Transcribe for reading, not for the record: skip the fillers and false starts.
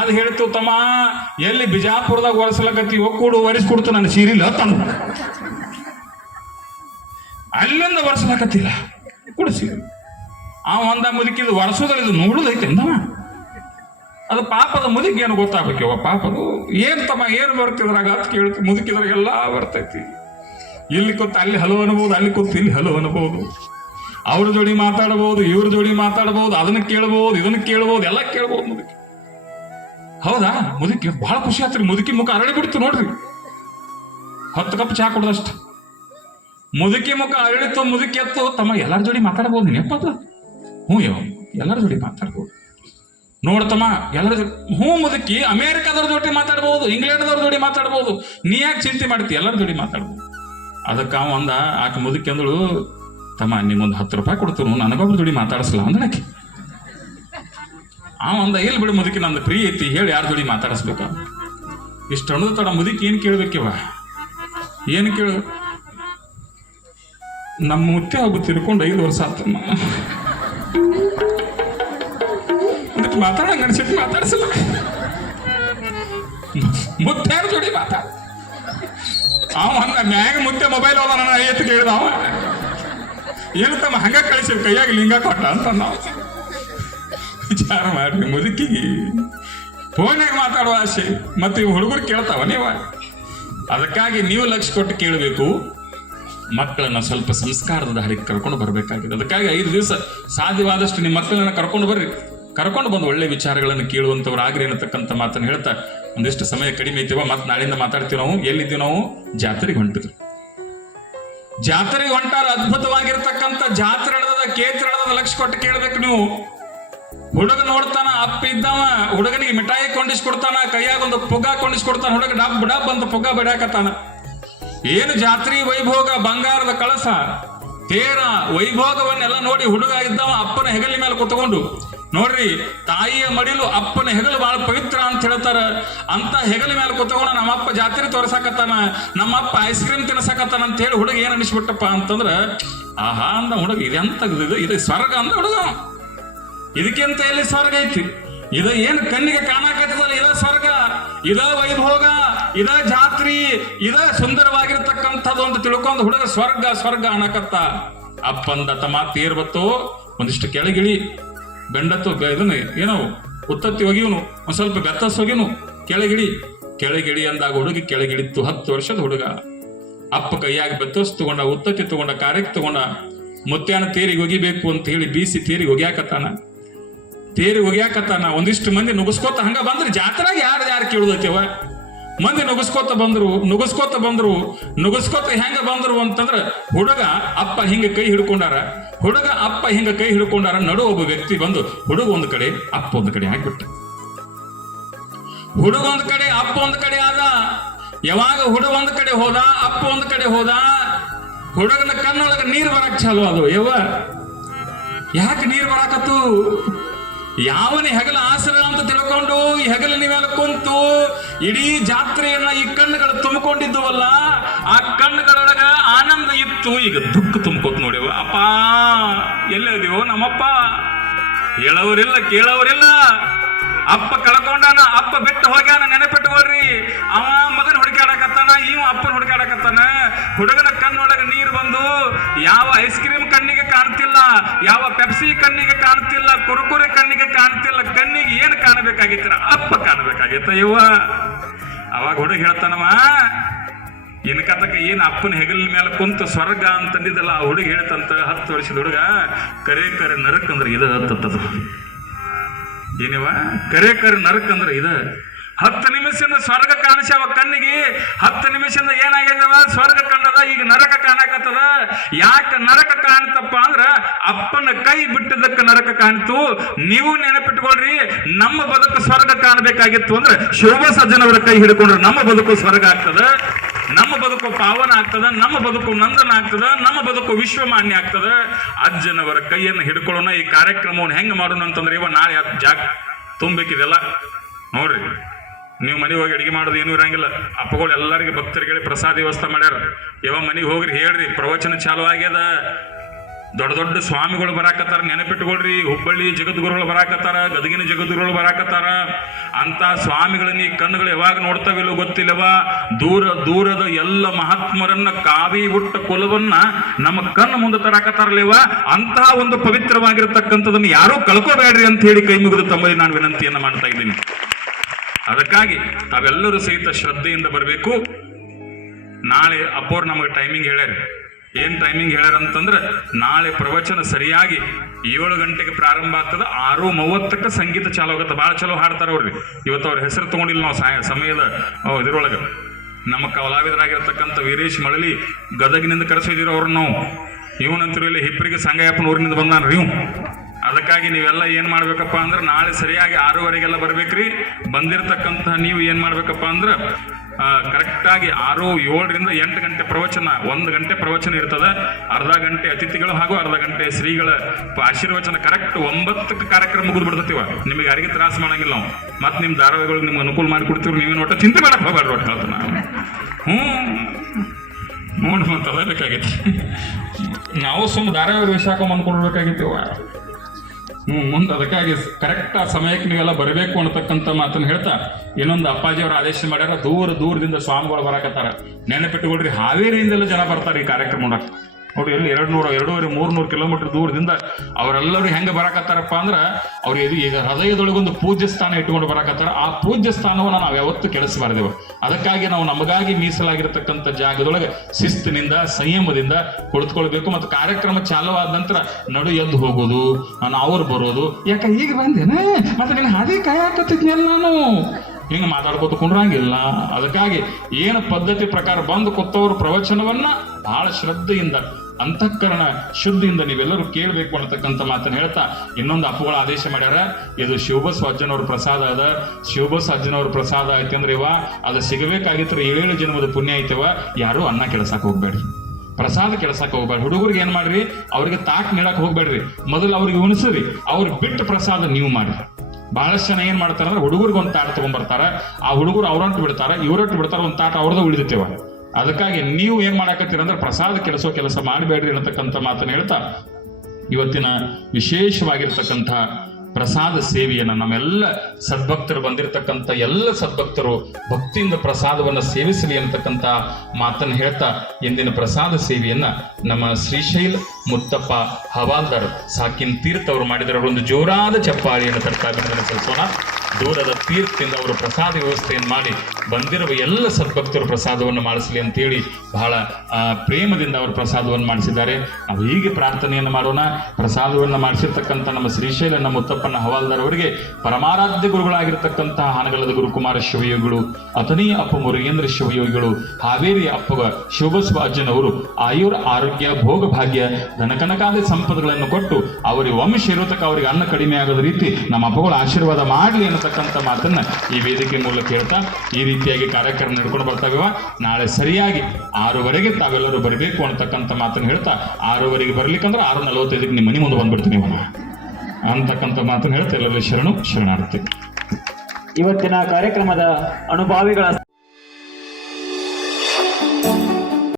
ಅದು ಹೇಳ್ತು ತಮ್ಮ ಎಲ್ಲಿ ಬಿಜಾಪುರದಾಗ ಒರೆಸ್ಲಕತ್ತಿ ಒಕ್ಕೂಡು ಒರೆಸ್ಕೊಡ್ತು ನನ್ನ ಸೀರಿಲ್ಲ ತಂದು ಅಲ್ಲಿಂದ ಒರೆಸ್ಲಾಕತ್ತಿಲ್ಲ ಕೊಡಿಸಿ ಆ ಒಂದ ಮುದುಕಿದು ಒರೆಸೋದ್ರಲ್ಲಿ ಇದು ನೋಡುದೈತೆ ಅಂದವ ಅದು ಪಾಪದ ಮುದುಕಿ ಏನು ಗೊತ್ತಾಗಬೇಕವ ಪಾಪದು ಏನ್ ತಮ್ಮ ಏನು ಬರ್ತಿದ್ರಾಗ ಅಂತ ಕೇಳ್ತು ಮುದುಕಿದ್ರಾಗೆಲ್ಲ ಬರ್ತೈತಿ ಇಲ್ಲಿ ಕೂತು ಅಲ್ಲಿ ಹಲೋ ಅನ್ಬೋದು ಅಲ್ಲಿ ಕೂತು ಇಲ್ಲಿ ಹಲೋ ಅನ್ಬೋದು ಅವ್ರ ಜೋಡಿ ಮಾತಾಡ್ಬೋದು ಇವ್ರ ಜೋಡಿ ಮಾತಾಡ್ಬೋದು ಅದನ್ನ ಕೇಳ್ಬೋದು ಇದನ್ನ ಕೇಳ್ಬೋದು ಎಲ್ಲ ಕೇಳ್ಬೋದು ಮುದುಕಿ ಹೌದಾ ಮುದುಕಿ ಬಹಳ ಖುಷಿ ಆತ್ರಿ ಮುದುಕಿ ಮುಖ ಅರಳಿ ಬಿಡ್ತು ನೋಡ್ರಿ 10 ಕಪ್ ಚಹಾ ಕುಡ್ದಷ್ಟು ಮುದುಕಿ ಮುಖ ಅರಳಿತು ಮುದುಕಿ ಎತ್ತು ತಮ್ಮ ಎಲ್ಲರ ಜೋಡಿ ಮಾತಾಡ್ಬೋದು ನೀನಪ್ಪ ಅದು ಹ್ಞೂ ಎಲ್ಲರ ಜೋಡಿ ಮಾತಾಡ್ಬೋದು ನೋಡ್ತಮ್ಮ ಎಲ್ಲರ ಜೋಡಿ ಹ್ಞೂ ಮುದುಕಿ ಅಮೇರಿಕಾದವ್ರ ಜೋಡಿ ಮಾತಾಡ್ಬೋದು ಇಂಗ್ಲೆಂಡ್ದವ್ರ ಜೋಡಿ ಮಾತಾಡ್ಬೋದು ನೀ ಯಾಕೆ ಚಿಂತೆ ಮಾಡ್ತಿ ಎಲ್ಲರ ಜೋಡಿ ಮಾತಾಡ್ಬೋದು ಅದಕ್ಕೆ ಅವ ಅಂದ ಆಕೆ ಮುದುಕಿ ಅಂದಳು ತಮ್ಮ ನಿಮ್ಮೊಂದು 10 ರೂಪಾಯಿ ಕೊಡ್ತು ನನಗೊಬ್ಬರ ಜೋಡಿ ಮಾತಾಡಿಸ್ಲಾ ಅಂದಳಕ್ಕೆ ಅವ ಅಂದ ಎಲ್ಲಿ ಬಿಡು ಮುದುಕಿ ನಂದು ಪ್ರೀ ಐತಿ ಹೇಳಿ ಯಾರ ಜೋಡಿ ಮಾತಾಡಿಸ್ಬೇಕ ಇಷ್ಟು ಅನ್ನೋದು ತಡ ಮುದುಕಿ ಏನು ಕೇಳ್ಬೇಕಿವ ಏನು ಕೇಳು ನಮ್ಮ ಮುತ್ತೆ ಒಬ್ಬ ತಿರ್ಕೊಂಡು 5 ವರ್ಷ ಆತಮ್ಮ ಅದಕ್ಕೆ ಮಾತಾಡಂಗ ಅನ್ಸಿಟ್ಟು ಮಾತಾಡ್ಸಲ್ಲ ಮುತ್ತೆ ಜೋಡಿ ಮಾತಾಡ ಅವ ಹಂಗ ಮ್ಯಾಗ ಮುತ್ತೆ ಮೊಬೈಲ್ ಹೋದ ನನ್ನ ಎತ್ತು ಕೇಳಿದ ಅವ ಏನು ತಮ್ಮ ಹಂಗ ಕಳಿಸಿ ಕೈಯಾಗಿ ಲಿಂಗ ಕೊಟ್ಟ ಅಂತ ನಾವು ವಿಚಾರ ಮಾಡ್ರಿ ಮುದುಕಿಗೆ ಫೋನ್ಯಾಗ ಮಾತಾಡುವ ಆಸೆ ಮತ್ತೆ ಇವು ಹುಡುಗರು ಕೇಳ್ತಾವ ನೀವ ಅದಕ್ಕಾಗಿ ನೀವು ಲಕ್ಷ್ಯ ಕೊಟ್ಟು ಕೇಳಬೇಕು ಮಕ್ಕಳನ್ನ ಸ್ವಲ್ಪ ಸಂಸ್ಕಾರದ ದಾರಿಗೆ ಕರ್ಕೊಂಡು ಬರಬೇಕಾಗಿದೆ ಅದಕ್ಕಾಗಿ 5 ದಿವಸ ಸಾಧ್ಯವಾದಷ್ಟು ನಿಮ್ಮ ಮಕ್ಕಳನ್ನ ಕರ್ಕೊಂಡು ಬರ್ರಿ ಕರ್ಕೊಂಡು ಬಂದು ಒಳ್ಳೆ ವಿಚಾರಗಳನ್ನು ಕೇಳುವಂಥವ್ರು ಆಗ್ರಿ ಅನ್ನತಕ್ಕಂಥ ಮಾತನ್ನು ಹೇಳ್ತಾ ಒಂದಿಷ್ಟು ಸಮಯ ಕಡಿಮೆ ಐತಿವ ಮತ್ತೆ ನಾಳಿಂದ ಮಾತಾಡ್ತೀವಿ ನಾವು ಎಲ್ಲಿದ್ದೀವಿ ನಾವು ಜಾತ್ರೆಗೆ ಹೊಂಟಿದ್ವಿ ಜಾತ್ರೆಗೆ ಹೊಂಟಾರ ಅದ್ಭುತವಾಗಿರ್ತಕ್ಕಂಥ ಜಾತ್ರೆ ನಡೆದ ಕೇತ್ರ ನಡೆದ ಲಕ್ಷ್ಯ ಕೊಟ್ಟು ಕೇಳ್ಬೇಕು ನೀವು ಹುಡುಗ ನೋಡ್ತಾನ ಅಪ್ಪ ಇದ್ದವ ಹುಡುಗನಿಗೆ ಮಿಠಾಯಿ ಕೊಂಡಿಸ್ಕೊಡ್ತಾನ ಕೈಯಾಗ ಒಂದು ಪುಗ್ಗ ಕೊಂಡಿಸ್ಕೊಡ್ತಾನ ಹುಡುಗ ಡಬ್ ಡಬ್ ಅಂತ ಪುಗ್ಗ ಬಡಿಯಾಕತ್ತಾನ ಏನು ಜಾತ್ರೆ ವೈಭೋಗ ಬಂಗಾರದ ಕಳಸ ತೇರ ವೈಭೋಗವನ್ನೆಲ್ಲ ನೋಡಿ ಹುಡುಗ ಇದ್ದವ ಅಪ್ಪನ ಹೆಗಲಿ ಮೇಲೆ ಕುತ್ಕೊಂಡು ನೋಡ್ರಿ ತಾಯಿಯ ಮಡಿಲು ಅಪ್ಪನ ಹೆಗಲು ಬಹಳ ಪವಿತ್ರ ಅಂತ ಹೇಳ್ತಾರ ಅಂತ ಹೆಗಲ ಮೇಲೆ ಕುತ್ಕೊಂಡು ನಮ್ಮಪ್ಪ ಜಾತ್ರೆ ತೋರ್ಸಾಕತ್ತಾನ ನಮ್ಮಪ್ಪ ಐಸ್ ಕ್ರೀಮ್ ತಿನ್ಸಕತ್ತಾನ ಅಂತ ಹೇಳಿ ಹುಡುಗ ಏನ್ ಅನಿಸ್ಬಿಟ್ಟಪ್ಪ ಅಂತಂದ್ರ ಆಹಾ ಅಂದ ಹುಡುಗ ಇದೆಂತದ್ದು ಇದು ಸ್ವರ್ಗ ಅಂದ ಹುಡುಗ ಇದಕ್ಕಿಂತ ಎಲ್ಲಿ ಸ್ವರ್ಗ ಐತಿ ಇದ ಏನ್ ಕಣ್ಣಿಗೆ ಕಾಣಕತ್ತದಲ್ಲ ಇದ ಸ್ವರ್ಗ ಇದ ವೈಭೋಗ ಇದ ಜಾತ್ರಿ ಇದ ಸುಂದರವಾಗಿರ್ತಕ್ಕಂಥದ್ದು ಅಂತ ತಿಳ್ಕೊಂಡು ಹುಡುಗ ಸ್ವರ್ಗ ಸ್ವರ್ಗ ಅನ್ನಕತ್ತ ಅಪ್ಪಂದತ್ತ ಮಾತು ಏರ್ಬತ್ತು ಒಂದಿಷ್ಟು ಕೆಳಗಿಳಿ ಬೆಂಡತ್ತು ಇದನ್ನ ಏನೋ ಉತ್ತತ್ತಿ ಹೋಗಿವನು ಒಂದ್ ಸ್ವಲ್ಪ ಬೆತ್ತಸ್ ಹೋಗಿನು ಕೆಳಗಿಳಿ ಅಂದಾಗ ಹುಡುಗಿ ಕೆಳಗಿಳಿತ್ತು 10 ವರ್ಷದ ಹುಡುಗ ಅಪ್ಪ ಕೈಯಾಗಿ ಬೆತ್ತಸ್ ತಗೊಂಡ ಉತ್ತತ್ತಿ ತಗೊಂಡ ಕಾರ್ಯಕ್ಕೆ ತಗೊಂಡ ಮುತ್ಯಾನ ತೇರಿಗೆ ಒಗಿಬೇಕು ಅಂತ ಹೇಳಿ ಬೀಸಿ ತೇರಿಗೆ ಒಗ್ಯಾಕತ್ತಾನ ಒಂದಿಷ್ಟು ಮಂದಿ ನುಗ್ಸ್ಕೋತ ಹಂಗ ಬಂದ್ರೆ ಜಾತ್ರೆಗೆ ಯಾರು ಕೇಳುದತ್ತೇವ ಮಂದಿ ನುಗ್ಸ್ಕೋತ ಬಂದ್ರು ಹೆಂಗ ಬಂದ್ರು ಅಂತಂದ್ರ ಹುಡುಗ ಅಪ್ಪ ಹಿಂಗ ಕೈ ಹಿಡ್ಕೊಂಡಾರ ನಡು ಒಬ್ಬ ವ್ಯಕ್ತಿ ಬಂದು ಹುಡುಗ ಒಂದ್ ಕಡೆ ಅಪ್ಪ ಒಂದ್ ಕಡೆ ಹಾಕ್ಬಿಟ್ಟ ಹುಡುಗ ಒಂದ್ ಕಡೆ ಅಪ್ಪ ಒಂದ್ ಕಡೆ ಆದ ಯಾವಾಗ ಹುಡುಗ ಒಂದ್ ಕಡೆ ಹೋದ ಅಪ್ಪ ಒಂದ್ ಕಡೆ ಹೋದ ಹುಡುಗನ ಕಣ್ಣೊಳಗ ನೀರ್ ಬರಕ್ ಚಾಲು ಅದು ಯಾಕೆ ನೀರ್ ಬರಾಕತ್ತು ಯಾವನ ಹೆಗಲ ಆಸರ ಅಂತ ತಿಳ್ಕೊಂಡು ಈ ಹೆಗಲಿನ ಮೇಲೆ ಕುಂತು ಇಡೀ ಜಾತ್ರೆಯನ್ನ ಈ ಕಣ್ಣುಗಳು ತುಂಬಿಕೊಂಡಿದ್ದುವಲ್ಲ ಆ ಕಣ್ಣುಗಳೊಳಗ ಆನಂದ ಇತ್ತು ಈಗ ದುಃಖ ತುಂಬ್ಕೋತ್ ನೋಡಿವ ಅಪ್ಪ ಎಲ್ಲದಿವೋ ನಮ್ಮಪ್ಪ ಹೇಳೋರಿಲ್ಲ ಕೇಳೋರಿಲ್ಲ ಅಪ್ಪ ಕಳ್ಕೊಂಡಾನ ಅಪ್ಪ ಬಿಟ್ಟು ಹೋಗ್ಯಾನ ನೆನಪಿಟ್ಟುಕೊಳ್ರಿ ಅವ ಮಗನ ಹುಡುಕಾಡಕತ್ತಾನ ಇವ ಅಪ್ಪನ ಹುಡುಕಾಡಕತ್ತಾನ ಹುಡುಗನ ಕಣ್ಣೊಳಗೆ ನೀರು ಬಂದು ಯಾವ ಐಸ್ ಕ್ರೀಮ್ ಕಣ್ಣಿಗೆ ಕಾಣ್ತಿಲ್ಲ ಯಾವ ಪೆಪ್ಸಿ ಕಣ್ಣಿಗೆ ಕಾಣ್ತಿಲ್ಲ ಕುರುಕುರೆ ಕಣ್ಣಿಗೆ ಕಾಣ್ತಿಲ್ಲ ಕಣ್ಣಿಗೆ ಏನ್ ಕಾಣಬೇಕಾಗಿತ್ತ ಅಪ್ಪ ಕಾಣಬೇಕಾಗಿತ್ತ ಇವ ಅವಾಗ ಹುಡುಗ ಹೇಳ್ತಾನವ ಇನ್ಕತಕ ಏನ್ ಅಪ್ಪನ ಹೆಗಲಿನ ಮೇಲೆ ಕುಂತ ಸ್ವರ್ಗ ಅಂತಂದಿದ್ದಲ್ಲ ಆ ಹುಡುಗ ಹೇಳ್ತಂತ 10 ವರ್ಷದ ಹುಡುಗ ಕರೆ ನರಕ್ ಅಂದ್ರೆ ಇದು ಹತ್ತದ ಏನಿವ ಕರೆ ನರಕ್ ಅಂದ್ರೆ ಇದ 10 ನಿಮಿಷದಿಂದ ಸ್ವರ್ಗ ಕಾಣಿಸ್ಯಾವ ಕಣ್ಣಿಗೆ 10 ನಿಮಿಷದಿಂದ ಏನಾಗ್ಯದವ ಸ್ವರ್ಗ ಕಂಡದ ಈಗ ನರಕ ಕಾಣಕತ್ತದ ಯಾಕೆ ನರಕ ಕಾಣ್ತಪ್ಪ ಅಂದ್ರ ಅಪ್ಪನ ಕೈ ಬಿಟ್ಟಿದ್ದಕ್ಕೆ ನರಕ ಕಾಣ್ತು ನೀವು ನೆನಪಿಟ್ಕೊಳ್ರಿ ನಮ್ಮ ಬದುಕು ಸ್ವರ್ಗ ಕಾಣಬೇಕಾಗಿತ್ತು ಅಂದ್ರೆ ಶೋಭಾ ಸಜ್ಜನವರ ಕೈ ಹಿಡ್ಕೊಂಡ್ರೆ ನಮ್ಮ ಬದುಕು ಸ್ವರ್ಗ ಆಗ್ತದ ನಮ್ಮ ಬದುಕು ಪಾವನ ಆಗ್ತದ ನಮ್ಮ ಬದುಕು ನಂದನ ಆಗ್ತದ ನಮ್ಮ ಬದುಕು ವಿಶ್ವಮಾನ್ಯ ಆಗ್ತದ ಅಜ್ಜನವರ ಕೈಯನ್ನು ಹಿಡ್ಕೊಳ್ಳೋಣ ಈ ಕಾರ್ಯಕ್ರಮವನ್ನು ಹೆಂಗ್ ಮಾಡೋಣ ಅಂತಂದ್ರೆ ಇವ ನಾಳೆ ಜಾಗ ತುಂಬಬೇಕಿದೆಲ್ಲ ನೋಡ್ರಿ ನೀವು ಮನೆಗೆ ಹೋಗಿ ಅಡಿಗೆ ಮಾಡೋದು ಏನೂ ಇರಂಗಿಲ್ಲ ಅಪ್ಪಗಳು ಎಲ್ಲರಿಗೆ ಭಕ್ತರಿಗೆ ಪ್ರಸಾದ ವ್ಯವಸ್ಥೆ ಮಾಡ್ಯಾರ ಯಾವ ಮನೆಗೆ ಹೋಗ್ರಿ ಹೇಳ್ರಿ ಪ್ರವಚನ ಚಾಲು ಆಗ್ಯದ ದೊಡ್ಡ ದೊಡ್ಡ ಸ್ವಾಮಿಗಳು ಬರಾಕತ್ತಾರ, ನೆನಪಿಟ್ಟುಕೊಳ್ರಿ. ಹುಬ್ಬಳ್ಳಿ ಜಗದ್ಗುರುಗಳು ಬರಾಕತ್ತಾರ, ಗದಗಿನ ಜಗದ್ಗುರುಗಳು ಬರಾಕತ್ತಾರ. ಅಂತ ಸ್ವಾಮಿಗಳನ್ನ ಈ ಕಣ್ಣುಗಳು ಯಾವಾಗ ನೋಡ್ತಾವಿಲ್ಲೋ ಗೊತ್ತಿಲ್ಲವ. ದೂರದ ಎಲ್ಲ ಮಹಾತ್ಮರನ್ನ ಕಾವಿ ಹುಟ್ಟ ಕುಲವನ್ನ ನಮ್ಮ ಕಣ್ಣು ಮುಂದೆ ತರಾಕತ್ತಾರಲ್ಲೇವ. ಅಂತಹ ಒಂದು ಪವಿತ್ರವಾಗಿರತಕ್ಕಂಥದನ್ನು ಯಾರೂ ಕಳ್ಕೋಬೇಡ್ರಿ ಅಂತ ಹೇಳಿ ಕೈ ಮುಗಿದು ತಮ್ಮಲ್ಲಿ ನಾನು ವಿನಂತಿಯನ್ನ ಮಾಡ್ತಾ ಇದ್ದೀನಿ. ಅದಕ್ಕಾಗಿ ತಾವೆಲ್ಲರೂ ಸಹಿತ ಶ್ರದ್ಧೆಯಿಂದ ಬರಬೇಕು. ನಾಳೆ ಅಪ್ಪೋರ್ ನಮಗೆ ಟೈಮಿಂಗ್ ಹೇಳ್ಯಾರ. ಏನ್ ಟೈಮಿಂಗ್ ಹೇಳ್ಯಾರ ಅಂತಂದ್ರೆ, ನಾಳೆ ಪ್ರವಚನ ಸರಿಯಾಗಿ 7 ಗಂಟೆಗೆ ಪ್ರಾರಂಭ ಆಗ್ತದ, 6:30 ಸಂಗೀತ ಚಾಲು ಆಗುತ್ತೆ. ಭಾಳ ಚಲೋ ಹಾಡ್ತಾರ ಅವ್ರಿ. ಇವತ್ತು ಅವ್ರ ಹೆಸರು ತಗೊಂಡಿಲ್ಲ ನಾವು ಸಮಯದ ಇದ್ರೊಳಗೆ. ನಮ್ಮ ಕಲಾವಿದರಾಗಿರ್ತಕ್ಕಂಥ ವೀರೇಶ್ ಮಳಲಿ ಗದಗಿನಿಂದ ಕರೆಸಿದಿರೋ ಅವ್ರನ್ನ ನಾವು. ಇವನಂತರೂ ಇಲ್ಲಿ ಹಿಪ್ಪರಿಗೆ ಸಂಗಯ್ಯಪ್ಪನ ಊರಿನಿಂದ ಬಂದಾನ್ರಿ ಇವ್. ಅದಕ್ಕಾಗಿ ನೀವೆಲ್ಲ ಏನು ಮಾಡ್ಬೇಕಪ್ಪ ಅಂದ್ರೆ, ನಾಳೆ ಸರಿಯಾಗಿ 6:15 ಬರ್ಬೇಕ್ರಿ. ಬಂದಿರತಕ್ಕಂತಹ ನೀವು ಏನು ಮಾಡ್ಬೇಕಪ್ಪ ಅಂದ್ರೆ, ಕರೆಕ್ಟಾಗಿ 6-7 8 ಗಂಟೆ ಪ್ರವಚನ, 1 ಗಂಟೆ ಪ್ರವಚನ ಇರ್ತದೆ. ಅರ್ಧ ಗಂಟೆ ಅತಿಥಿಗಳು ಹಾಗೂ ಅರ್ಧ ಗಂಟೆ ಶ್ರೀಗಳ ಆಶೀರ್ವಚನ. ಕರೆಕ್ಟ್ 9ಕ್ಕೆ ಕಾರ್ಯಕ್ರಮ ಮುಗಿದು ಬಿಡ್ತೀವ. ನಿಮಗೆ ಯಾರಿಗೆ ತ್ರಾಸ ಮಾಡಂಗಿಲ್ಲ ನಾವು. ಮತ್ತೆ ನಿಮ್ಮ ಧಾರಾವಾಹಿಗಳು ನಿಮ್ಗೆ ಅನುಕೂಲ ಮಾಡಿಕೊಡ್ತೀವಿ. ನೀವೇನು ಒಟ್ಟು ಚಿಂತೆ ಮಾಡಕ್ಕೆ ಹೋಗ್ಬೇಡ್ರಿ. ಒಟ್ಟು ಹೇಳ್ತಾನೆ ನೋಡಿ ಮತ್ತೆ ಬೇಕಾಗೈತಿ. ನಾವು ಸುಮ್ಮನೆ ಧಾರಾವಾಹಿ ವಿಷಾಕ ಅಂದ್ಕೊಳ್ಬೇಕಾಗಿದ್ದೀವ. ಮುಂದೆ ಅದಕ್ಕಾಗಿ ಕರೆಕ್ಟ್ ಆ ಸಮಯಕ್ಕೆ ನೀವೆಲ್ಲ ಬರಬೇಕು ಅನ್ನತಕ್ಕಂಥ ಮಾತನ್ನು ಹೇಳ್ತಾ, ಇನ್ನೊಂದು ಅಪ್ಪಾಜಿಯವರು ಆದೇಶ ಮಾಡ್ಯಾರ, ದೂರದಿಂದ ಸ್ವಾಮಿಗಳು ಬರಾಕತ್ತಾರ. ನೆನಪಿಟ್ಟುಕೊಳ್ರಿ, ಹಾವೇರಿಯಿಂದೆಲ್ಲ ಜನ ಬರ್ತಾರೆ ಈ ಕಾರ್ಯಕ್ರಮ ನೋಡಕ್ಕೆ. ನೋಡಿ, ಎಲ್ಲಿ 200-200-300 ಕಿಲೋಮೀಟರ್ ದೂರದಿಂದ ಅವರೆಲ್ಲರೂ ಹೆಂಗೆ ಬರಾಕತ್ತಾರಪ್ಪ ಅಂದ್ರೆ, ಅವ್ರಿಗೆ ಈಗ ಹೃದಯದೊಳಗೊಂದು ಪೂಜ್ಯ ಸ್ಥಾನ ಇಟ್ಕೊಂಡು ಬರಾಕತ್ತಾರ. ಆ ಪೂಜ್ಯ ಸ್ಥಾನವನ್ನು ನಾವು ಯಾವತ್ತೂ ಕೆಡಿಸಬಾರ್ದೇವು. ಅದಕ್ಕಾಗಿ ನಾವು ನಮಗಾಗಿ ಮೀಸಲಾಗಿರ್ತಕ್ಕಂಥ ಜಾಗದೊಳಗೆ ಶಿಸ್ತಿನಿಂದ, ಸಂಯಮದಿಂದ ಕುಳಿತುಕೊಳ್ಬೇಕು. ಮತ್ತು ಕಾರ್ಯಕ್ರಮ ಚಾಲು ಆದ ನಂತರ ನಡು ಎದ್ದು ಹೋಗೋದು, ಅವ್ರು ಬರೋದು, ಯಾಕೆ ಈಗ ಬಂದೇನೆ ಮತ್ತೆ ನೀನು ಹಾದಿ ಕಾಯಕತ್ತಿದ್ನಲ್ಲ ನಾನು ಹಿಂಗೆ ಮಾತಾಡ್ಕೋತ ಕುಂಡ್ರಂಗಿಲ್ಲ. ಅದಕ್ಕಾಗಿ ಏನು ಪದ್ಧತಿ ಪ್ರಕಾರ ಬಂದು ಕೂತವ್ರ ಪ್ರವಚನವನ್ನ ಬಹಳ ಶ್ರದ್ಧೆಯಿಂದ, ಅಂತಃಕರಣ ಶುದ್ಧಿಯಿಂದ ನೀವೆಲ್ಲರೂ ಕೇಳಬೇಕು ಅನ್ನತಕ್ಕಂಥ ಮಾತನ್ನು ಹೇಳ್ತಾ, ಇನ್ನೊಂದು ಅಪ್ಪುಗಳ ಆದೇಶ ಮಾಡ್ಯಾರ. ಇದು ಶಿವಬಸ್ ಅಜ್ಜನವ್ರ ಪ್ರಸಾದ ಅದ. ಶಿವಬಸ್ ಅಜ್ಜನವ್ರ ಪ್ರಸಾದ ಆಯ್ತಂದ್ರೆ ಅದು ಸಿಗಬೇಕಾಗಿತ್ತು 7 ಜನ್ಮದ ಪುಣ್ಯ ಐತವ. ಯಾರು ಅನ್ನ ಕೆಳಸಕ್ಕೆ ಹೋಗ್ಬೇಡ್ರಿ, ಪ್ರಸಾದ ಕೆಳಸಕ್ಕೆ ಹೋಗ್ಬೇಡ್ರಿ. ಹುಡುಗರಿಗೆ ಏನ್ ಮಾಡ್ರಿ, ಅವ್ರಿಗೆ ತಾಟ್ ನೀಡಕ್ ಹೋಗ್ಬೇಡ್ರಿ. ಮೊದಲು ಅವ್ರಿಗೆ ಉಣಿಸ್ರಿ, ಅವ್ರು ಬಿಟ್ಟು ಪ್ರಸಾದ ನೀವು ಮಾಡ್ರಿ. ಬಹಳಷ್ಟು ಜನ ಏನ್ ಮಾಡ್ತಾರ ಅಂದ್ರೆ, ಹುಡುಗರಿಗೆ ಒಂದು ತಾಟ ತಗೊಂಡ್ಬರ್ತಾರ, ಆ ಹುಡುಗರು ಅವ್ರಂಟು ಬಿಡ್ತಾರ, ಇವ್ರೊಟ್ಟು ಬಿಡ್ತಾರ, ಒಂದು ತಾಟ ಅವ್ರದ್ದು ಉಳಿದಿತ್ತೇವ. ಅದಕ್ಕಾಗಿ ನೀವು ಏನ್ ಮಾಡಾಕತ್ತೀರ ಅಂದ್ರೆ, ಪ್ರಸಾದ ಕೆಲಸ ಮಾಡಬೇಡ್ರಿ ಅನ್ನತಕ್ಕಂಥ ಮಾತನ್ನು ಹೇಳ್ತಾ, ಇವತ್ತಿನ ವಿಶೇಷವಾಗಿರ್ತಕ್ಕಂಥ ಪ್ರಸಾದ ಸೇವೆಯನ್ನು ನಮ್ಮೆಲ್ಲ ಸದ್ಭಕ್ತರು ಬಂದಿರತಕ್ಕಂಥ ಎಲ್ಲ ಸದ್ಭಕ್ತರು ಭಕ್ತಿಯಿಂದ ಪ್ರಸಾದವನ್ನು ಸೇವಿಸಲಿ ಅನ್ನತಕ್ಕಂಥ ಮಾತನ್ನು ಹೇಳ್ತಾ, ಇಂದಿನ ಪ್ರಸಾದ ಸೇವೆಯನ್ನ ನಮ್ಮ ಶ್ರೀಶೈಲ ಮುತ್ತಪ್ಪ ಹವಾಲ್ದಾರ್ ಸಾಕಿನ್ ತೀರ್ಥ ಅವರು ಮಾಡಿದರೆ ಒಂದು ಜೋರಾದ ಚಪ್ಪಾಳಿಯನ್ನು ತರ್ತಾ ಸಲ್ಲಿಸೋಣ. ದೂರದ ತೀರ್ಥದಿಂದ ಅವರು ಪ್ರಸಾದ ವ್ಯವಸ್ಥೆಯನ್ನು ಮಾಡಿ ಬಂದಿರುವ ಎಲ್ಲ ಸದ್ಭಕ್ತರು ಪ್ರಸಾದವನ್ನು ಮಾಡಿಸಲಿ ಅಂತೇಳಿ ಬಹಳ ಪ್ರೇಮದಿಂದ ಅವರು ಪ್ರಸಾದವನ್ನು ಮಾಡಿಸಿದ್ದಾರೆ. ನಾವು ಹೀಗೆ ಪ್ರಾರ್ಥನೆಯನ್ನು ಮಾಡೋಣ. ಪ್ರಸಾದವನ್ನು ಮಾಡಿಸಿರ್ತಕ್ಕಂಥ ನಮ್ಮ ಶ್ರೀಶೈಲ ನಮ್ಮ ಮುತ್ತಪ್ಪನ ಹವಾಲ್ದಾರ್ ಅವರಿಗೆ ಪರಮಾರಾಧ್ಯ ಗುರುಗಳಾಗಿರ್ತಕ್ಕಂತಹ ಹಾನಗಲ್ಲದ ಗುರುಕುಮಾರ ಶಿವಯೋಗಿಗಳು, ಅಥಣೀಯ ಅಪ್ಪ ಮುರುಗೇಂದ್ರ ಶಿವಯೋಗಿಗಳು, ಹಾವೇರಿ ಅಪ್ಪಗ ಶಿವಬಸವ ಅಜ್ಜನವರು ಆಯುರ್ ಆರೋಗ್ಯ ಭೋಗ ಭಾಗ್ಯ ಧನಕನಕಾದಿ ಸಂಪದಗಳನ್ನು ಕೊಟ್ಟು ಅವರಿಗೆ ವಂಶ ಇರೋತಕ್ಕ ಅವರಿಗೆ ಅನ್ನ ಕಡಿಮೆ ಆಗದ ರೀತಿ ನಮ್ಮ ಅಪ್ಪಗಳು ಆಶೀರ್ವಾದ ಮಾಡಲಿ ಅನ್ನತಕ್ಕಂಥ ಮಾತನ್ನ ಈ ವೇದಿಕೆ ಮೂಲಕ ಹೇಳ್ತಾ, ಈ ರೀತಿಯಾಗಿ ಕಾರ್ಯಕ್ರಮ ನಡ್ಕೊಂಡು ಬರ್ತಾವ. ನಾಳೆ ಸರಿಯಾಗಿ 6:00 ತಾವೆಲ್ಲರೂ ಬರಬೇಕು ಅನ್ನತಕ್ಕಂಥ ಮಾತನ್ನು ಹೇಳ್ತಾ, 6:00 ಬರ್ಲಿಕ್ಕಂದ್ರೆ 6:45 ನಿಮ್ಮ ಮನೆ ಮುಂದೆ ಬಂದ್ಬಿಡ್ತೀನಿ ಅಂತಕ್ಕಂಥ ಮಾತನ್ನು ಹೇಳ್ತಾ ಎಲ್ಲರೂ ಶರಣಾರ್ಥಿ. ಇವತ್ತಿನ ಕಾರ್ಯಕ್ರಮದ ಅನುಭಾವಿಗಳ